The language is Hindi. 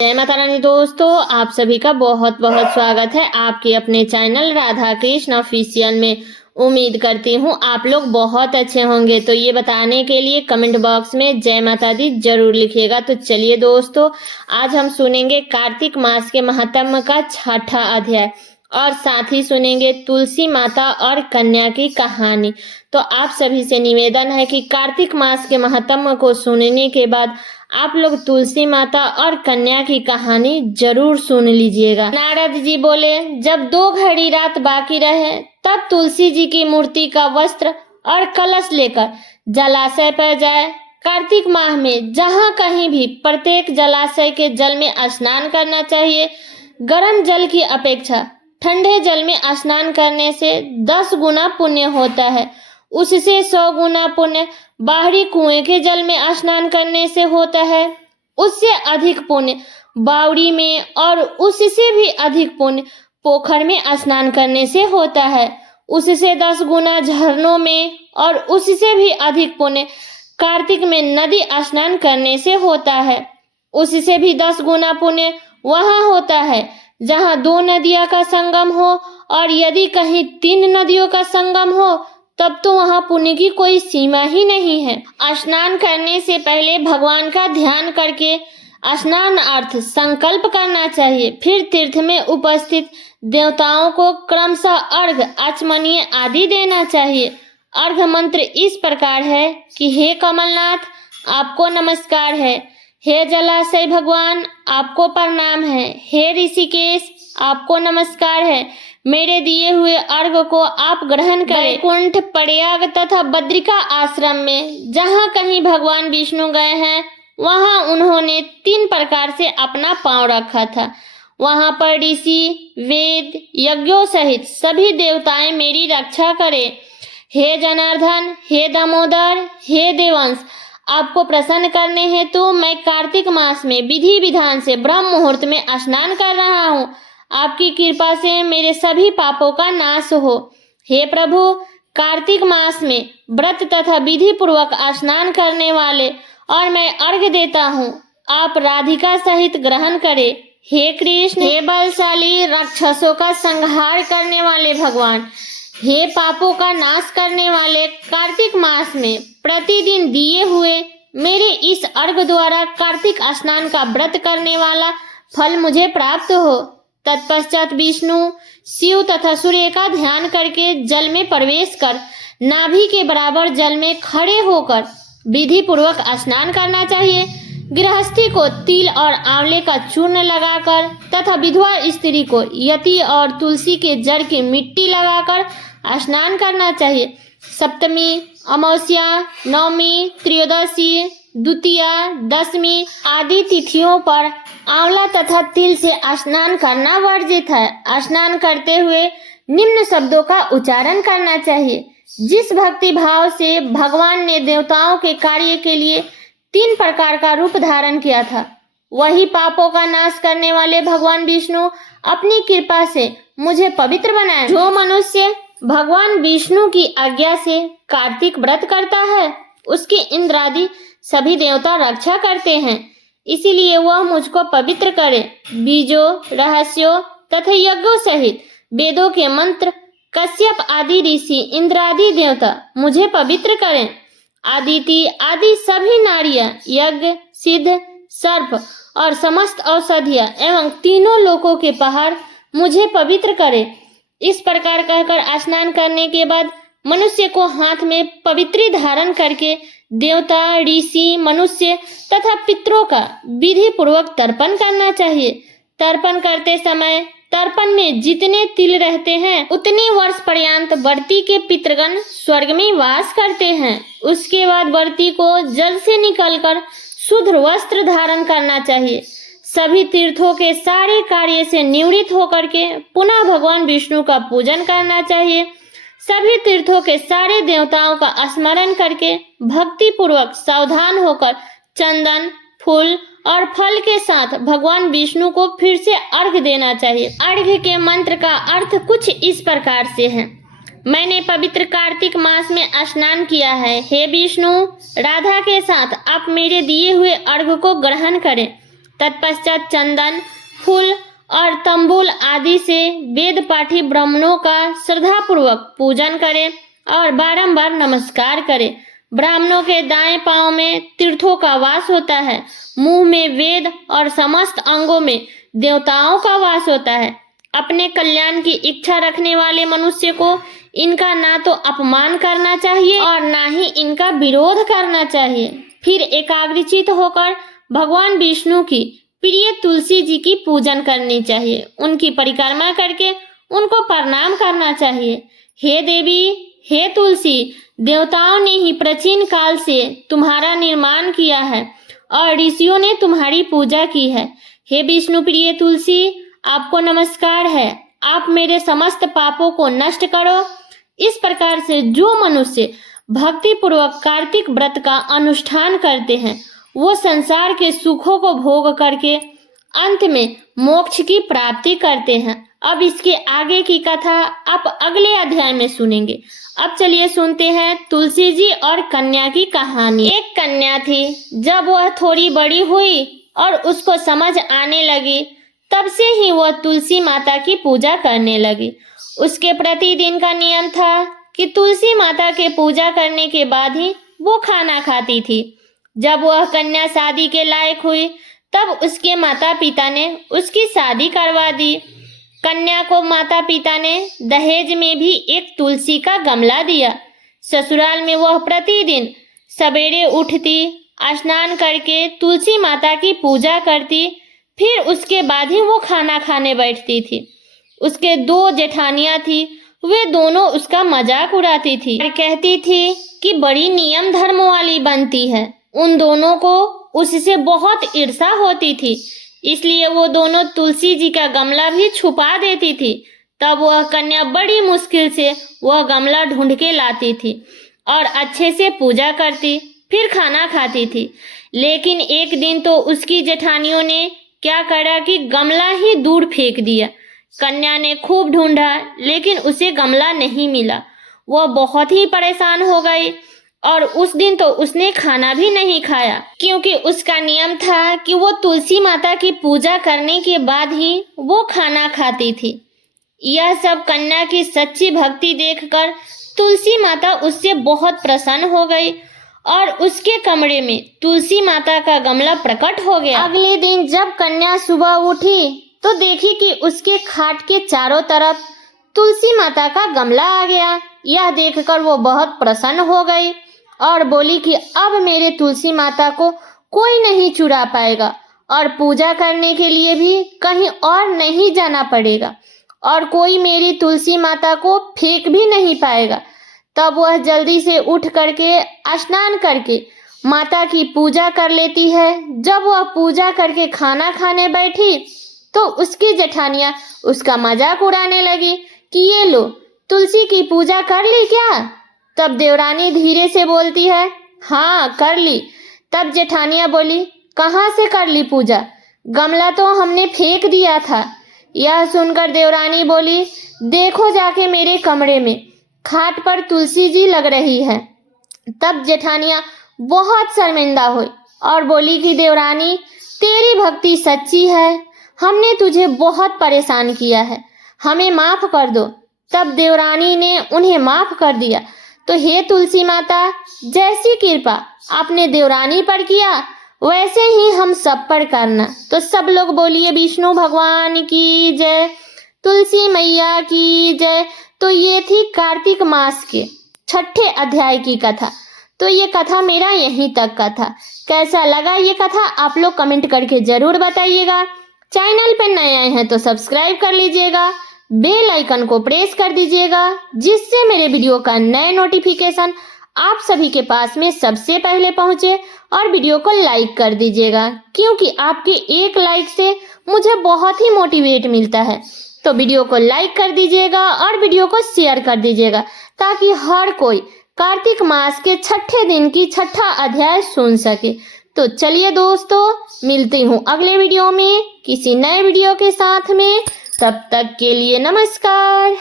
जय माता रानी दोस्तों, आप सभी का बहुत बहुत स्वागत है आपके अपने चैनल राधा कृष्ण ऑफिशियल में। उम्मीद करती हूँ आप लोग बहुत अच्छे होंगे। तो ये बताने के लिए कमेंट बॉक्स में जय माता दी जरूर लिखिएगा। तो चलिए दोस्तों, आज हम सुनेंगे कार्तिक मास के महात्म्य का 6ठा अध्याय और साथ ही सुनेंगे तुलसी माता और कन्या की कहानी। तो आप सभी से निवेदन है कि कार्तिक मास के महात्म्य को सुनने के बाद आप लोग तुलसी माता और कन्या की कहानी जरूर सुन लीजिएगा। नारद जी बोले, जब 2 घड़ी रात बाकी रहे तब तुलसी जी की मूर्ति का वस्त्र और कलश लेकर जलाशय पर जाए। कार्तिक माह में जहाँ कहीं भी प्रत्येक जलाशय के जल में स्नान करना चाहिए। गर्म जल की अपेक्षा ठंडे जल में स्नान करने से 10 गुना पुण्य होता है। उससे 100 गुना पुण्य बाहरी कुएं के जल में स्नान करने से होता है। उससे अधिक पुण्य बावड़ी में और उससे भी अधिक पुण्य पोखर में स्नान करने से होता है। उससे 10 गुना झरनों में और उससे भी अधिक पुण्य कार्तिक में नदी स्नान करने से होता है। उससे भी 10 गुना पुण्य वहां होता है जहां 2 नदियां का संगम हो, और यदि कहीं 3 नदियों का संगम हो तब तो वहां पुण्य की कोई सीमा ही नहीं है। स्नान करने से पहले भगवान का ध्यान करके स्नानार्थ संकल्प करना चाहिए। फिर तीर्थ में उपस्थित देवताओं को क्रमशः अर्घ, आचमनीय आदि देना चाहिए। अर्घ मंत्र इस प्रकार है कि हे कमलनाथ, आपको नमस्कार है। हे जलाशय भगवान, आपको प्रणाम है। हे ऋषिकेश, आपको नमस्कार है। मेरे दिए हुए अर्घ को आप ग्रहण करें। वैकुंठ, प्रयाग तथा बद्रिका आश्रम में जहाँ कहीं भगवान विष्णु गए हैं वहाँ उन्होंने 3 प्रकार से अपना पांव रखा था। वहाँ पर ऋषि, वेद, यज्ञों सहित सभी देवताएं मेरी रक्षा करें। हे जनार्दन, हे दामोदर, हे देवंश, आपको प्रसन्न करने हेतु मैं कार्तिक मास में विधि विधान से ब्रह्म मुहूर्त में स्नान कर रहा हूँ। आपकी कृपा से मेरे सभी पापों का नाश हो। हे प्रभु, कार्तिक मास में व्रत तथा विधि पूर्वक स्नान करने वाले और मैं अर्घ देता हूँ, आप राधिका सहित ग्रहण करें। हे कृष्ण, हे बलशाली, राक्षसों का संहार करने वाले भगवान, हे पापों का नाश करने वाले, कार्तिक मास में प्रतिदिन दिए हुए मेरे इस अर्घ द्वारा कार्तिक स्नान का व्रत करने वाला फल मुझे प्राप्त हो। तत्पश्चात विष्णु, शिव तथा सूर्य का ध्यान करके जल में प्रवेश कर नाभि के बराबर जल में खड़े होकर विधि पूर्वक स्नान करना चाहिए। गृहस्थी को तिल और आंवले का चूर्ण लगाकर तथा विधवा स्त्री को यति और तुलसी के जड़ की मिट्टी लगाकर स्नान करना चाहिए। सप्तमी, अमावस्या, नवमी, त्रयोदशी, द्वितीया, दशमी आदि तिथियों पर आंवला तथा तिल से स्नान करना वर्जित है। स्नान करते हुए निम्न शब्दों का उच्चारण करना चाहिए। जिस भक्ति भाव से भगवान ने देवताओं के कार्य के लिए 3 प्रकार का रूप धारण किया था, वही पापों का नाश करने वाले भगवान विष्णु अपनी कृपा से मुझे पवित्र बनाए। जो मनुष्य भगवान विष्णु की आज्ञा से कार्तिक व्रत करता है उसकी इंद्रादि सभी देवता रक्षा करते हैं, इसीलिए वह मुझको पवित्र करे। बीजों, रहस्यों तथा यज्ञों सहित वेदों के मंत्र, कश्यप आदि ऋषि, इंद्रादि देवता मुझे पवित्र करें। आदिति आदि सभी नारियां, यज्ञ, सिद्ध, सर्प और समस्त औषधियां एवं तीनों लोकों के पहाड़ मुझे पवित्र करें। इस प्रकार कहकर स्नान करने के बाद मनुष्य को हाथ में पवित्री धारण करके देवता, ऋषि, मनुष्य तथा पितरों का विधि पूर्वक तर्पण करना चाहिए। तर्पण करते समय तर्पण में जितने तिल रहते हैं उतने वर्ष पर्यंत व्रती के पितृगण स्वर्ग में वास करते हैं। उसके बाद व्रती को जल से निकलकर शुद्ध वस्त्र धारण करना चाहिए। सभी तीर्थों के सारे कार्य से निवृत्त होकर के पुनः भगवान विष्णु का पूजन करना चाहिए। सभी तीर्थों के सारे देवताओं का स्मरण करके भक्ति पूर्वक सावधान होकर चंदन, फूल और फल के साथ भगवान विष्णु को फिर से अर्घ देना चाहिए। अर्घ के मंत्र का अर्थ कुछ इस प्रकार से है। मैंने पवित्र कार्तिक मास में स्नान किया है। हे विष्णु, राधा के साथ आप मेरे दिए हुए अर्घ को ग्रहण करें। तत्पश्चात चंदन, फूल और तंबूल आदि से वेद पाठी ब्राह्मणों का श्रद्धापूर्वक पूजन करें और बारंबार नमस्कार करें। ब्राह्मणों के दाएं पांव में तीर्थों का वास होता है, मुंह में वेद और समस्त अंगों में देवताओं का वास होता है। अपने कल्याण की इच्छा रखने वाले मनुष्य को इनका ना तो अपमान करना चाहिए और ना ही इनका विरोध करना चाहिए। फिर एकाग्रचित होकर भगवान विष्णु की प्रिय तुलसी जी की पूजन करनी चाहिए। उनकी परिक्रमा करके उनको प्रणाम करना चाहिए। हे देवी, हे तुलसी, देवताओं ने ही प्राचीन काल से तुम्हारा निर्माण किया है और ऋषियों ने तुम्हारी पूजा की है। हे विष्णु प्रिय तुलसी, आपको नमस्कार है। आप मेरे समस्त पापों को नष्ट करो। इस प्रकार से जो मनुष्य भक्ति पूर्वक कार्तिक व्रत का अनुष्ठान करते हैं वो संसार के सुखों को भोग करके अंत में मोक्ष की प्राप्ति करते हैं। अब इसके आगे की कथा आप अगले अध्याय में सुनेंगे। अब चलिए सुनते हैं तुलसी जी और कन्या की कहानी। एक कन्या थी। जब वह थोड़ी बड़ी हुई और उसको समझ आने लगी तब से ही वह तुलसी माता की पूजा करने लगी। उसके प्रतिदिन का नियम था कि तुलसी माता के पूजा करने के बाद ही वो खाना खाती थी। जब वह कन्या शादी के लायक हुई तब उसके माता पिता ने उसकी शादी करवा दी। कन्या को माता पिता ने दहेज में भी एक तुलसी का गमला दिया। ससुराल में वह प्रतिदिन सवेरे उठती, स्नान करके तुलसी माता की पूजा करती, फिर उसके बाद ही वो खाना खाने बैठती थी। उसके 2 जेठानियां थी, वे दोनों उसका मजाक उड़ाती थी और कहती थी कि बड़ी नियम धर्म वाली बनती है। उन दोनों को उससे बहुत ईर्ष्या होती थी, इसलिए वो दोनों तुलसी जी का गमला भी छुपा देती थी। तब वह कन्या बड़ी मुश्किल से वह गमला ढूंढ के लाती थी और अच्छे से पूजा करती, फिर खाना खाती थी। लेकिन एक दिन तो उसकी जेठानियों ने क्या करा कि गमला ही दूर फेंक दिया। कन्या ने खूब ढूंढा लेकिन उसे गमला नहीं मिला। वह बहुत ही परेशान हो गई और उस दिन तो उसने खाना भी नहीं खाया, क्योंकि उसका नियम था कि वो तुलसी माता की पूजा करने के बाद ही वो खाना खाती थी। यह सब कन्या की सच्ची भक्ति देखकर तुलसी माता उससे बहुत प्रसन्न हो गई और उसके कमरे में तुलसी माता का गमला प्रकट हो गया। अगले दिन जब कन्या सुबह उठी तो देखी कि उसके खाट के चारों तरफ तुलसी माता का गमला आ गया। यह देखकर वो बहुत प्रसन्न हो गई और बोली कि अब मेरे तुलसी माता को कोई नहीं चुरा पाएगा और पूजा करने के लिए भी कहीं और नहीं जाना पड़ेगा और कोई मेरी तुलसी माता को फेंक भी नहीं पाएगा। तब वह जल्दी से उठ करके स्नान करके माता की पूजा कर लेती है। जब वह पूजा करके खाना खाने बैठी तो उसकी जेठानियां उसका मजाक उड़ाने लगी कि ये लो, तुलसी की पूजा कर ली क्या? तब देवरानी धीरे से बोलती है, हाँ कर ली। तब जेठानियां बोली, कहाँ से कर ली पूजा? गमला तो हमने फेंक दिया था। यह सुनकर देवरानी बोली, देखो जाके मेरे कमरे में खाट पर तुलसी जी लग रही है। तब जेठानियां बहुत शर्मिंदा हुई और बोली कि देवरानी, तेरी भक्ति सच्ची है, हमने तुझे बहुत परेशान किया है, हमें माफ कर दो। तब देवरानी ने उन्हें माफ कर दिया। तो हे तुलसी माता, जैसी कृपा आपने देवरानी पर किया वैसे ही हम सब पर करना। तो सब लोग बोलिए विष्णु भगवान की जय, तुलसी मैया की जय। तो ये थी कार्तिक मास के 6ठे अध्याय की कथा। तो ये कथा मेरा यहीं तक का था। कैसा लगा ये कथा आप लोग कमेंट करके जरूर बताइएगा। चैनल पर नए आए हैं तो सब्सक्राइब कर लीजिएगा, बेल आइकन को प्रेस कर दीजिएगा, जिससे मेरे वीडियो का नए नोटिफिकेशन आप सभी के पास में सबसे पहले पहुंचे। और वीडियो को लाइक कर दीजिएगा, क्योंकि आपके एक लाइक से मुझे बहुत ही मोटिवेट मिलता है। तो वीडियो को लाइक कर दीजिएगा और वीडियो को शेयर कर दीजिएगा, ताकि हर कोई कार्तिक मास के 6ठे दिन की 6ठा अध्याय सुन सके। तो चलिए दोस्तों, मिलती हूँ अगले वीडियो में किसी नए वीडियो के साथ में। तब तक के लिए नमस्कार।